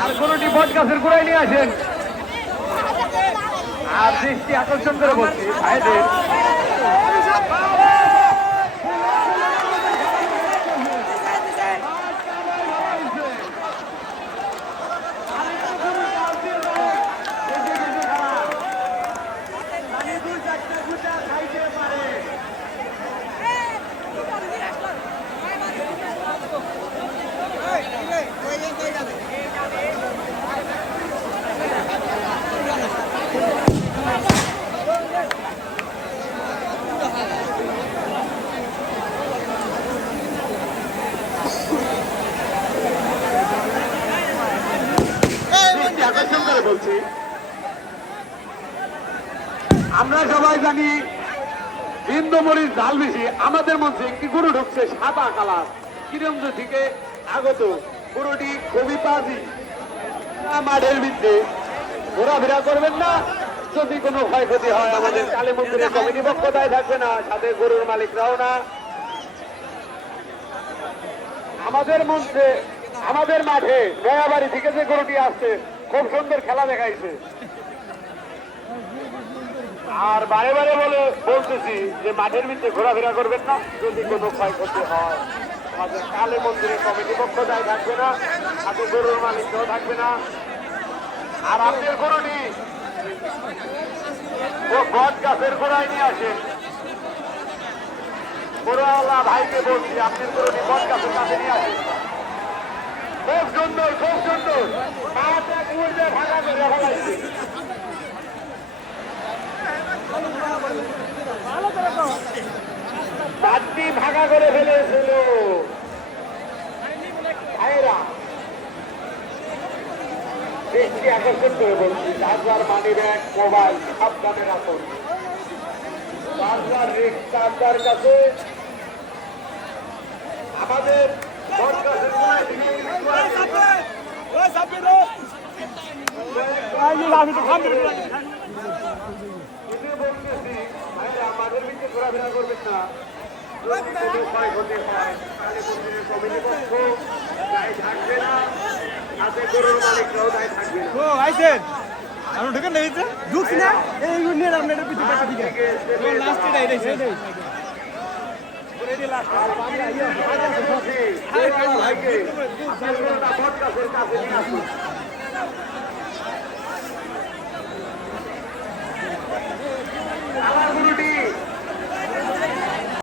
আর কোনটি বট গাছের গোড়ায় নিয়ে আসেন আর দৃষ্টি আকর্ষণ করে বলছি ভাইদের বলছি আমরা সবাই জানি ইন্দোমরিচ ঝাল বেশি আমাদের মধ্যে একটি গরু ঢুকছে সাদা কালার কিরঞ্জ থেকে আগত গরুটি খুবই পাজি মাঠের ভিতরে ঘোরাফেরা করবেন না যদি কোনো ক্ষয়ক্ষতি হয় আমাদের কালী মন্দিরের কমিটি পক্ষ দায় থাকবে না সাথে গরুর মালিকরাও না আমাদের মধ্যে আমাদের মাঠে নয়াবাড়ি থেকে যে গরুটি আসছে খুব সুন্দর খেলা দেখাইছে আর বারে বারে বলতেছি যে মাঠের ভিতরে ঘোরাফেরা করবেন না যদি কোনো ক্ষয়ক্ষতি হয় আমাদের কালী মন্দিরের কমিটি পক্ষ দায় থাকবে না সাথে গরুর মালিকরাও থাকবে না আর আপনার গরুটি বট গাছের গোড়ায় নিয়ে আসেন গরুওয়ালা ভাইকে বলছি আপনার গরুটি বট গাছের কাছে নিয়ে আসেন খুব সুন্দর ভাগা করে ফেলাইছে চারটি ভাগা করে ফেলেছিল ভাইরা দৃষ্টি আকর্ষণ করে বলছি চার্জার মানি ব্যাগ মোবাইল সাবধানে রাখুন চার্জার চার্জার কাছে আমাদের আমাদের ভিতরে ঘোরাফেরা করবেন না ক্ষয়ক্ষতি হয় কালী মন্দিরের কমিটি পক্ষ দায় থাকবে না হাতে গরুর মালিকরাও দায় থাকবে না আমি ঢুকে নেইছে ঢুকছি না এই নিয়ে আপনাদের পিছু পাশে দিকে লাস্টে ডাই দিছে রেডি লাস্ট ভাইকে আপনার কাছে নিয়ে আসুন